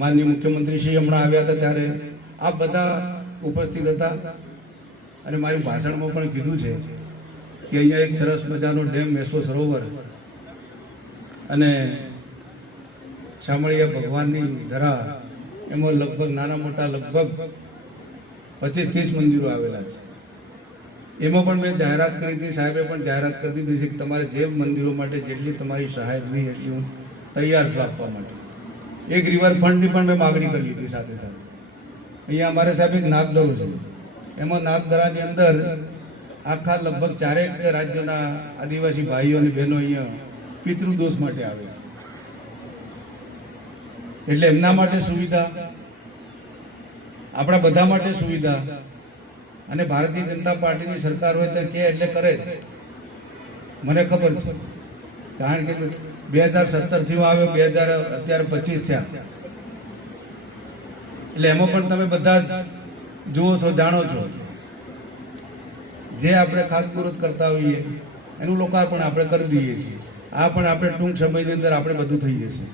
માનનીય મુખ્યમંત્રી શ્રી હમણાં આવ્યા હતા ત્યારે આ બધા ઉપસ્થિત હતા અને મારી ભાષણમાં પણ કીધું છે કે અહીંયા એક સરસ મજાનો ડેમ મેસો સરોવર અને શામળિયા ભગવાનની ધરા એમાં લગભગ નાના મોટા લગભગ 25-30 મંદિરો આવેલા છે. એમાં પણ મેં જાહેરાત કરી હતી, સાહેબે પણ જાહેરાત કરી દીધી છે કે તમારે જે મંદિરો માટે જેટલી તમારી સહાય જોઈએ એટલી હું તૈયાર છું આપવા માટે. એક રિવરફ્રન્ટની પણ મેં માગણી કરી હતી. સાથે સાથે અહીંયા અમારે સાહેબ એક નાગદરો છે, એમાં નાગદરાની અંદર આખા લગભગ 4 રાજ્યના આદિવાસી ભાઈઓ અને બહેનો અહીંયા પિતૃદોષ માટે આવે છે. એટલે એમના માટે સુવિધા, આપણા બધા માટે સુવિધા. અને ભારતીય જનતા પાર્ટીની સરકાર હોય તો કે એટલે કરે જ, મને ખબર છે. કારણ કે 2017 થી હું આવ્યો, 2025 થયા. એટલે એમાં પણ તમે બધા જુઓ છો, જાણો છો, જે આપણે ખાતમુહૂર્ત કરતા હોઈએ એનું લોકાર્પણ આપણે કરી દઈએ છીએ. આ પણ આપણે ટૂંક સમયની અંદર આપણે બધું થઈ જશે.